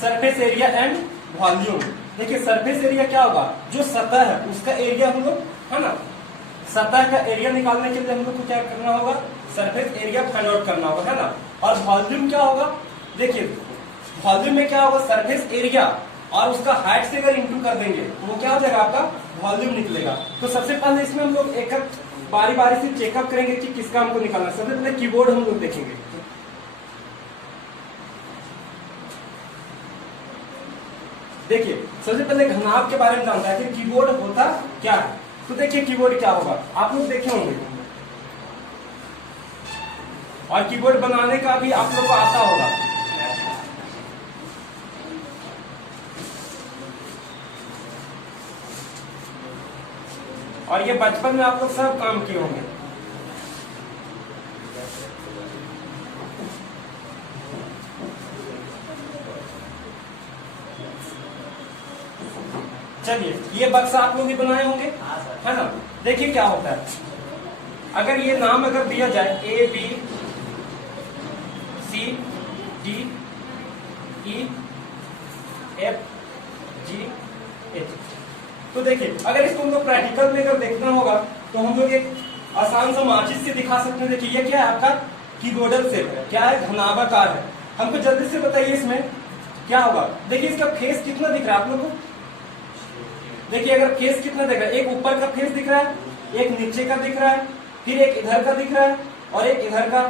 Surface area and volume. देखिए surface area क्या होगा, जो सतह है उसका एरिया हम लोग, है ना, सतह का एरिया निकालने के लिए हम लोग को क्या करना होगा, सरफेस एरिया फाइंड आउट करना होगा, है ना। और वॉल्यूम क्या होगा, देखिए वॉल्यूम में क्या होगा, सरफेस एरिया और उसका हाइट से अगर इंटू कर देंगे तो वो क्या हो जाएगा, आपका वॉल्यूम निकलेगा। तो सबसे पहले इसमें हम लोग एक बारी बारी से चेकअप करेंगे कि किसका हमको निकालना है। सबसे पहले कीबोर्ड हम लोग देखेंगे। देखिए सबसे पहले घनाभ के बारे में जानता है कि कीबोर्ड होता क्या है। तो देखिए कीबोर्ड क्या होगा, आप लोग देखे होंगे और कीबोर्ड बनाने का भी आप लोग को आता होगा। और ये बचपन में आप लोग सब काम किए होंगे। चलिए ये बक्सा आप लोग भी बनाए होंगे, है ना। देखिए क्या होता है, अगर ये नाम अगर दिया जाए A B C D E F G H, तो देखिए अगर इसको हम लोग प्रैक्टिकल में अगर देखना होगा तो हम लोग एक आसान सा माचिस से दिखा सकते हैं। देखिए ये क्या है, आपका कीबोर्डल शेप है, क्या है, घनाभाकार है। हमको जल्दी से बताइए इसमें क्या होगा। देखिए इसका फेस कितना दिख रहा है आप लोग को, देखिए अगर फेस कितना दिख रहा है, एक ऊपर का फेस दिख रहा है, एक नीचे का दिख रहा है, फिर एक इधर का दिख रहा है, और एक इधर का,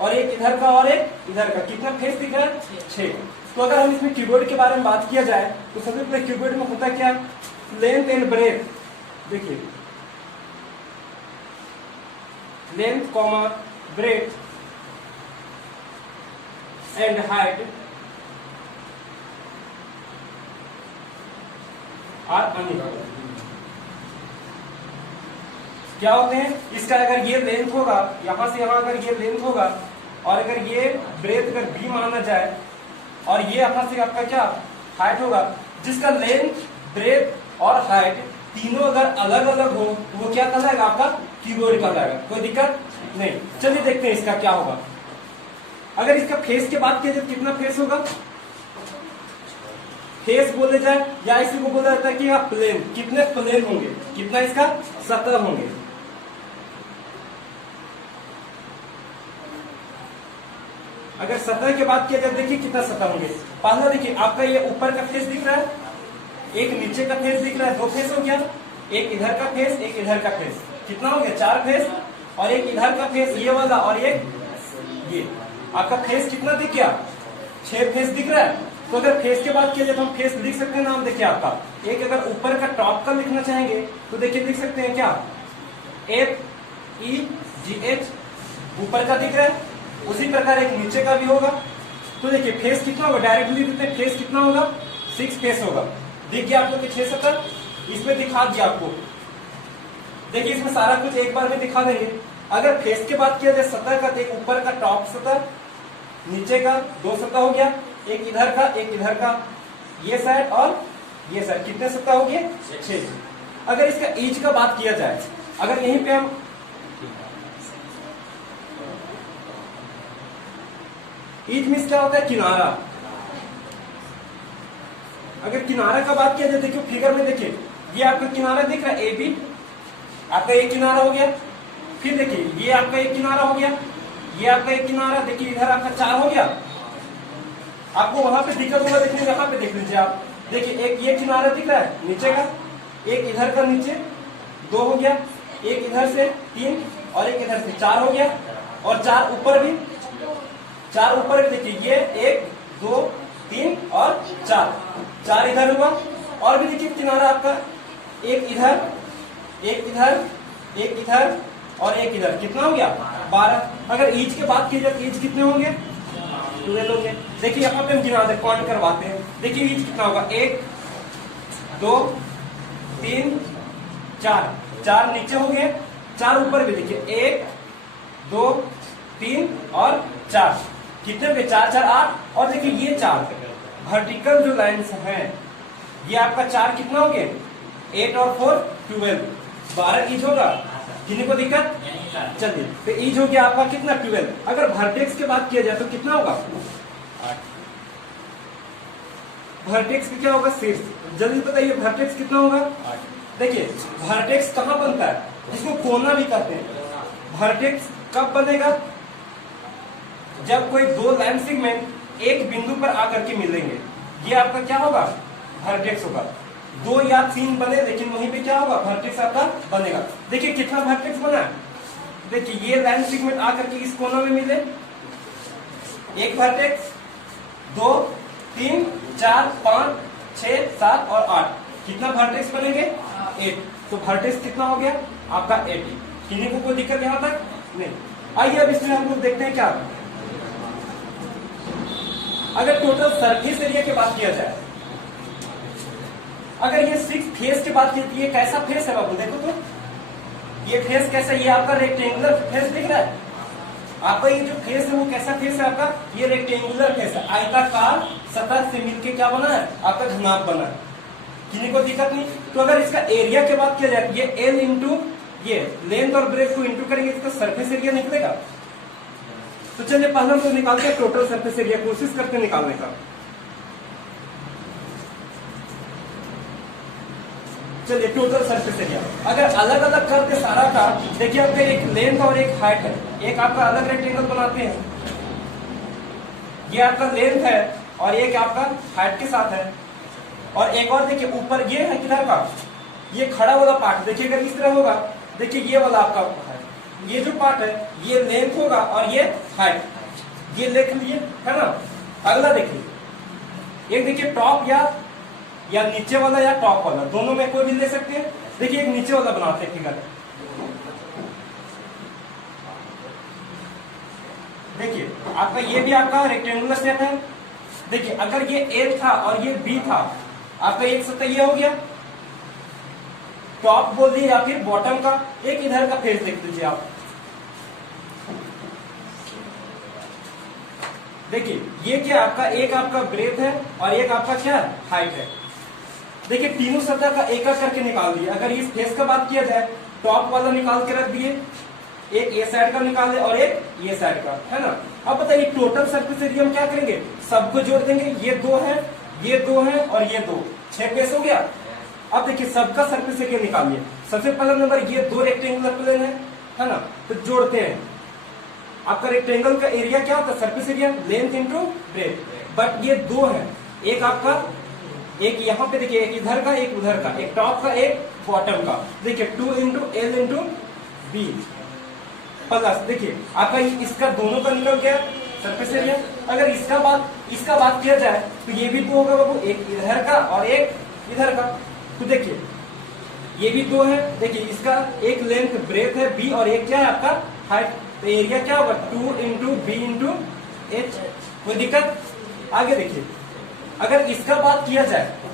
और एक इधर का, और एक इधर का। कितना फेस दिख रहा है, 6। तो अगर हम इसमें कीबोर्ड के बारे में बात किया जाए तो सबसे पहले कीबोर्ड में होता क्या, लेंथ एंड ब्रेथ। देखिए length comma breadth and height are unequal. क्या होते हैं, इसका अगर ये लेंथ होगा, यहां से यहां अगर ये लेंथ होगा, और अगर ये ब्रेथ अगर बी माना जाए, और ये यहां से आपका क्या हाइट होगा, जिसका लेंथ ब्रेथ और हाइट तीनों अगर अलग अलग हो तो वो क्या कहलाएगा, आपका कीबोर्ड कहलाएगा। कोई दिक्कत नहीं। चलिए देखते हैं इसका क्या होगा। अगर इसका फेस की बात किया जाए कितना फेस होगा, फेस बोले जाए या इसी को बोला जाता है कि प्लेन, कितने प्लेन होंगे, कितना इसका सतह होंगे। अगर सतह की बात किया जाए, देखिए कितना सतह होंगे। पहला देखिए आपका ये ऊपर का फेस दिख रहा है, एक नीचे का फेस दिख रहा है, 2 फेस हो गया, एक इधर का फेस, एक इधर का फेस, कितना हो गया, 4 फेस, और एक इधर का फेस ये वाला, और एक ये आपका फेस कितना दिख गया, 6 फेस दिख रहा है। तो अगर फेस के बात किया जाए तो हम फेस लिख सकते हैं नाम, देखिए आपका एक अगर ऊपर का टॉप का लिखना चाहेंगे तो देखिए लिख सकते हैं क्या, FEGH ऊपर का दिख रहा है, उसी प्रकार एक नीचे का भी होगा। तो देखिए फेस कितना होगा, डायरेक्टली लिखते हैं फेस कितना होगा, 6 फेस होगा। दिख गया आप लोग 6 सतह, इसमें दिखा दिया आपको। देखिए इसमें सारा कुछ एक बार में दिखा देंगे। अगर फेस की बात किया जाए सतह का, एक ऊपर का टॉप सतह, नीचे का 2 सतह हो गया, एक इधर का, एक इधर का, ये साइड और ये साइड, कितने सतह हो गए, 6। अगर इसका ईच का बात किया जाए, अगर यहीं पे हम ईच मीन्स क्या होता है, किनारा। अगर किनारा का बात किया जाए, देखिए फिगर में देखिए ये आपका किनारा दिख रहा है AB, आपका एक किनारा हो गया। फिर देखिए ये आपका एक किनारा हो गया, ये आपका एक किनारा, देखिए इधर आपका 4 हो गया। आपको वहां पे दिक्कत होगा, देखिए यहाँ पे देख लीजिए आप, देखिए एक ये किनारा दिख रहा है नीचे का, एक इधर का नीचे 2 हो गया, एक इधर से 3 और एक इधर से 4 हो गया, और 4 ऊपर भी, 4 ऊपर भी देखिए ये 1 2 3 और 4 इधर हुआ। और भी देखिए किनारा आपका एक इधर, एक इधर, एक इधर और एक इधर, कितना हो गया, 12। अगर ईच की बात की जाए तो ईच कितने होंगे, 12 होंगे। देखिए यहाँ पे हम गिना दे, काउंट करवाते हैं। देखिए ईच कितना होगा, 1 2 3 4, 4 नीचे हो गए, 4 ऊपर भी, देखिए 1 2 3 और 4, कितने पे 4 4 8। और देखिए ये 4 वर्टिकल जो लाइन्स हैं, ये आपका 4 कितना हो गए, 8 और 4 12, 12 ईच होगा। किन्हीं को दिक्कत, चलिए तो ईच हो गया आपका कितना, 12। अगर वर्टेक्स की बात किया जाए तो कितना होगा, वर्टेक्स क्या होगा, शीर्ष। जल्दी बताइए वर्टेक्स कितना होगा। देखिए वर्टेक्स कहाँ बनता है, इसको कोना भी कहते हैं। वर्टेक्स कब बनेगा, जब कोई दो लाइन सेगमेंट एक बिंदु पर आकर के मिलेंगे, ये आपका क्या होगा, वर्टेक्स होगा। दो या तीन बने लेकिन वहीं पे क्या होगा, वर्टेक्स आपका बनेगा। देखिए कितना वर्टेक्स बना है, देखिए ये लाइन सेगमेंट आकर के इस कोना में मिले, एक वर्टेक्स, 2 3 4 5 6 7 और 8, कितना वर्टेक्स बनेंगे, 8। तो वर्टेक्स कितना हो गया आपका 80। किन्हीं को कोई दिक्कत यहां तक नहीं। आइए अब इसमें हम लोग देखते हैं क्या, अगर टोटल सरफेस एरिया की बात किया जाए, अगर ये 6 फेस की बात की, ये कैसा फेस है बाबू, देखो तो ये फेस कैसा, ये आपका रेक्टेंगुलर फेस दिख रहा है आपका, ये जो फेस है वो कैसा फेस है आपका, ये रेक्टेंगुलर फेस है, आयताकार सतह से मिलके क्या बना है आपका घनाभ बना है, किन्हीं को दिक्कत नहीं। तो अगर इसका एरिया की बात किया जाए, ये एल इंटू ये लेंथ और ब्रेथ को इंटू करेंगे, इसका सरफेस एरिया निकलेगा। तो चलिए पहले हम लोग निकालते हैं टोटल सरफेस एरिया, कोशिश करते हैं निकालने का। चलिए टोटल सरफेस एरिया अगर अलग अलग करते सारा का, देखिए आपका एक लेंथ और एक हाइट है, एक आपका अलग रेक्टेंगल बनाते हैं, ये आपका लेंथ है और एक आपका हाइट के साथ है, और एक और देखिए ऊपर ये है किधर का, ये खड़ा वाला पार्ट, देखिए अगर इस तरह होगा, देखिए ये वाला आपका है, ये जो पार्ट है ये लेंथ होगा और ये हाइट, ये लिख लिए है ना। अगला देखिए, एक देखिए टॉप या नीचे वाला या टॉप वाला, दोनों में कोई भी ले सकते हैं। देखिए एक नीचे वाला बनाते हैं फिगर, देखिए आपका ये भी आपका रेक्टेंगुलर शेप है। देखिए अगर ये एल था और ये बी था, आपका एक सतह ये हो गया, टॉप बोल दिए या फिर बॉटम का, एक इधर का फेस देख लीजिए आप, देखिए ये क्या आपका, एक आपका ब्रेथ है और एक आपका क्या हाइट है। देखिए तीनों सतह का एक एक करके निकाल दिए। अगर इस फेस का बात किया जाए, टॉप वाला निकाल के रख दिए, एक ये साइड का निकाले और एक ये साइड का, है ना। अब बताइए टोटल सरफेस एरिया हम क्या करेंगे, सबको जोड़ देंगे, ये दो है, ये दो है और ये दो, 6 फेस हो गया। अब देखिए सबका सरफेस एरिया निकालिए। सबसे पहला नंबर, ये दो रेक्टेंगुलर प्लेन है ना, तो जोड़ते हैं। आपका रेक्टेंगल का एरिया क्या होता है, surface area length into breadth, but ये दो है, एक आपका, एक यहाँ पे देखिए, एक इधर का एक उधर का, एक टॉप का एक बॉटम का। देखिए 2 into L into B plus, देखिए आपका इसका दोनों का निकल गया सरफेस एरिया। अगर इसका बात किया जाए तो ये भी 2 होगा बाबू, एक इधर का और एक इधर का। तो देखिए ये भी 2 है, देखिए इसका एक लेंथ ब्रेथ है बी और एक क्या है आपका हाइट, तो एरिया क्या होगा 2 इंटू बी इंटू एच। कोई दिक्कत। आगे देखिए अगर इसका बात किया जाए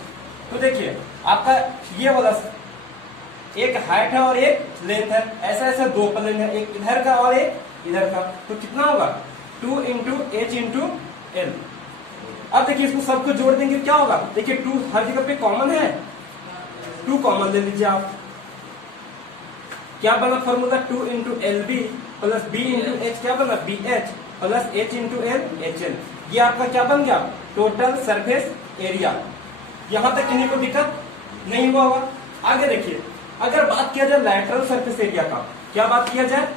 तो देखिए आपका ये वाला एक हाइट है और एक लेंथ है, ऐसा ऐसा 2 प्लेन है, एक इधर का और एक इधर का, तो कितना होगा 2 इंटू एच इंटू एल। अब देखिए इसको सबको जोड़ देंगे क्या होगा, देखिए 2 हर जगह पे कॉमन है, 2 कॉमन ले लीजिए आप। क्या बना formula, 2 into L B plus B into H, क्या बना B H plus H into L H L. ये आपका क्या बन गया टोटल सरफेस एरिया। यहां तक किन्हीं को दिक्कत नहीं हुआ होगा। आगे देखिए अगर बात किया जाए लैटरल सरफेस एरिया का, क्या बात किया जाए,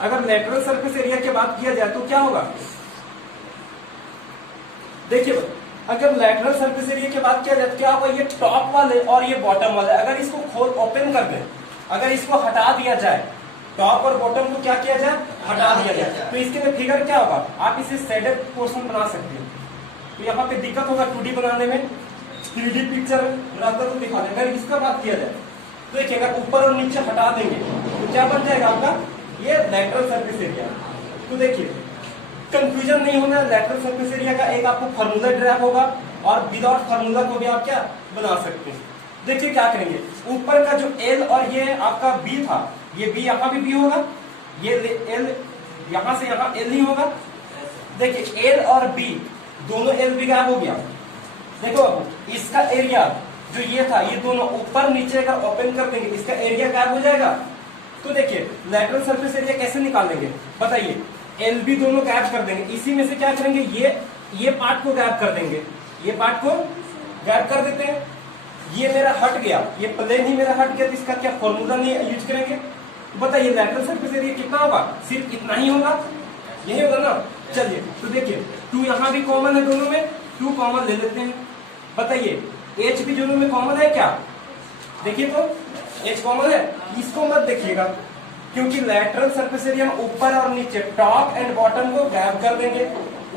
अगर लैटरल सरफेस एरिया की बात किया जाए तो क्या होगा, देखिए अगर लैटरल सरफेस एरिया की बात किया जाए तो क्या होगा, ये टॉप वाले और ये बॉटम वाले, अगर इसको खोल ओपन कर दें, अगर इसको हटा दिया जाए, टॉप और बॉटम को क्या किया जाए, हटा दिया जाए, तो इसके लिए फिगर क्या होगा, आप इसे शेडेड पोर्शन बना सकते हैं। तो यहाँ पे दिक्कत होगा 2D बनाने में, 3D पिक्चर रहता तो दिखा दें। अगर इसका बात किया जाए तो देखिए अगर ऊपर और नीचे हटा देंगे तो क्या बन जाएगा आपका ये लैटरल सरफेस एरिया। तो देखिए कंफ्यूजन नहीं होना, लैटरल सरफेस एरिया का एक आपको फार्मूला ड्राइव होगा और विदाउट फार्मूला को भी आप क्या बना सकते हैं। देखिए क्या करेंगे, ऊपर का जो एल और ये आपका बी था, ये बी यहाँ भी बी होगा, ये एल यहाँ से यहाँ एल नहीं होगा। देखिए एल और बी दोनों एल बी गायब हो गया। देखो अब इसका एरिया जो ये था, ये दोनों ऊपर नीचे अगर ओपन कर देंगे इसका एरिया गायब हो जाएगा। तो देखिए लैटरल सरफेस एरिया कैसे निकालेंगे बताइए, एल बी दोनों गायब कर देंगे, इसी में से क्या करेंगे, ये ये पार्ट को गायब कर देंगे, ये पार्ट को गायब कर देते हैं। ये मेरा हट गया, ये प्लेन ही मेरा हट गया, तो इसका क्या फॉर्मूला नहीं यूज करेंगे? तो बताइए लैटरल सरफेस एरिया कितना होगा? सिर्फ इतना ही होगा, यही होगा ना। चलिए तो देखिए 2 यहाँ भी कॉमन है, दोनों में 2 कॉमन ले लेते हैं। बताइए H भी दोनों में कॉमन है क्या? देखिए तो H कॉमन है, इसको मत देखिएगा क्योंकि लैटरल सरफेस एरिया में ऊपर और नीचे टॉप एंड बॉटम को गायब कर देंगे,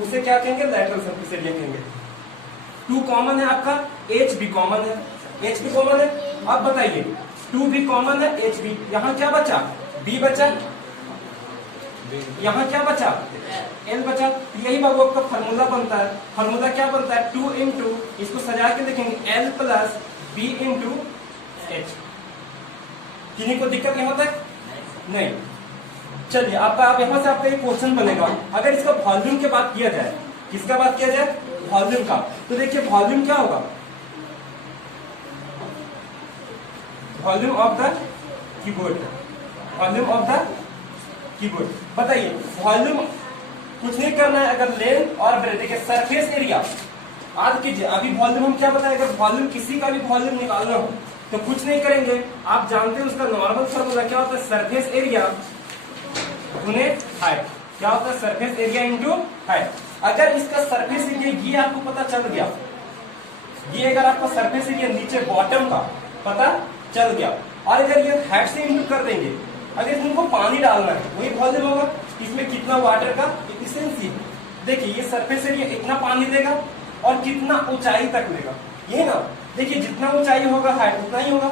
उसे क्या कहेंगे? लैटरल सरफेस एरिया कहेंगे। 2 कॉमन है आपका, H भी कॉमन है, H भी कॉमन है। अब बताइए 2 भी कॉमन है, H भी, यहाँ क्या बचा? B बचा, यहाँ क्या बचा? L बचा। यही बाबू आपका फॉर्मूला बनता है। फॉर्मूला क्या बनता है? 2 इंटू, इसको सजा के लिखेंगे L plus B into H। किन्हीं को दिक्कत यहाँ तक नहीं? चलिए आपका अब यहाँ से आपका एक क्वेश्चन बनेगा, अगर इसका वॉल्यूम की बात किया जाए, किसका बात किया जाए? वॉल्यूम का। तो देखिए वॉल्यूम क्या होगा? Volume of the keyboard, volume of the keyboard. बताइए वॉल्यूम कुछ नहीं करना है, अगर लेंथ और ब्रेथ, देखिए सरफेस एरिया याद कीजिए। अभी वॉल्यूम हम क्या बताएं? अगर वॉल्यूम किसी का भी वॉल्यूम निकालना हो तो कुछ नहीं करेंगे, आप जानते हैं उसका नॉर्मल फॉर्मूला क्या होता है? सरफेस एरिया गुने हाइट। क्या होता है? Surface area into height. अगर इसका सरफेस एरिया ये आपको पता चल गया, ये अगर आपका सरफेस एरिया नीचे बॉटम का पता चल गया, और अगर ये हाइट से इंटू कर देंगे, अगर इनको पानी डालना है वही वॉल्यूम होगा। इसमें कितना वाटर का एफिशिएंसी, देखिए ये सरफेस एरिया इतना पानी लेगा और कितना ऊंचाई तक लेगा, ये ना। देखिए जितना ऊंचाई होगा हाइट उतना ही होगा,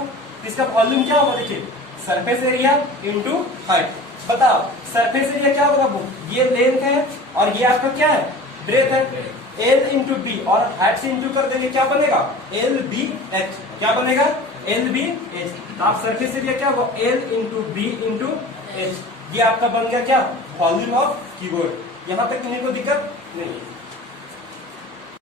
इसका वॉल्यूम क्या होगा? देखिए सरफेस एरिया इंटू हाइट। बताओ सरफेस एरिया क्या होगा? वो ये लेंथ है और ये आपका क्या है? ब्रेथ है। L इंटू बी, और हाइट से इंटू कर देंगे, क्या बनेगा? LBH। क्या बनेगा? LBH। तो आप सरफेस एरिया क्या होगा? L into B into H। ये आपका बन गया क्या? Volume of keyboard. यहाँ तक किसी को दिक्कत नहीं है।